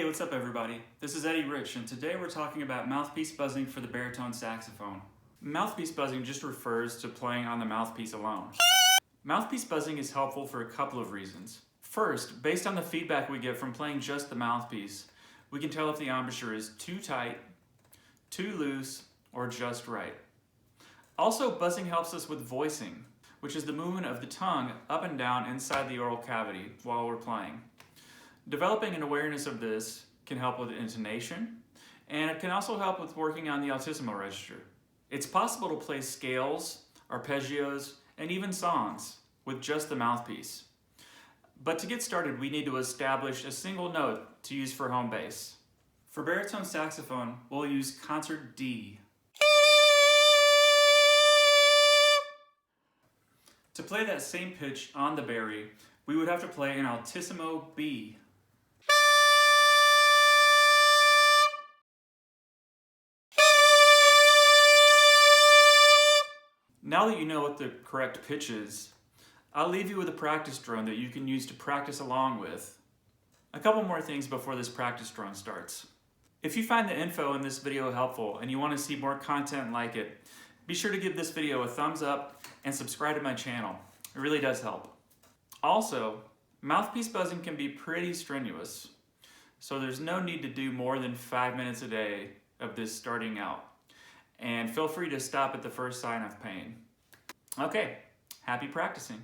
Hey, what's up everybody? This is Eddie Rich, and today we're talking about mouthpiece buzzing for the baritone saxophone. Mouthpiece buzzing just refers to playing on the mouthpiece alone. Mouthpiece buzzing is helpful for a couple of reasons. First, based on the feedback we get from playing just the mouthpiece, we can tell if the embouchure is too tight, too loose, or just right. Also, buzzing helps us with voicing, which is the movement of the tongue up and down inside the oral cavity while we're playing. Developing an awareness of this can help with intonation, and it can also help with working on the altissimo register. It's possible to play scales, arpeggios, and even songs with just the mouthpiece. But to get started, we need to establish a single note to use for home bass. For baritone saxophone, we'll use concert D. To play that same pitch on the bari, we would have to play an altissimo B. Now that you know what the correct pitch is, I'll leave you with a practice drone that you can use to practice along with. A couple more things before this practice drone starts. If you find the info in this video helpful and you want to see more content like it, be sure to give this video a thumbs up and subscribe to my channel. It really does help. Also, mouthpiece buzzing can be pretty strenuous, so there's no need to do more than 5 minutes a day of this starting out. And feel free to stop at the first sign of pain. Okay, happy practicing.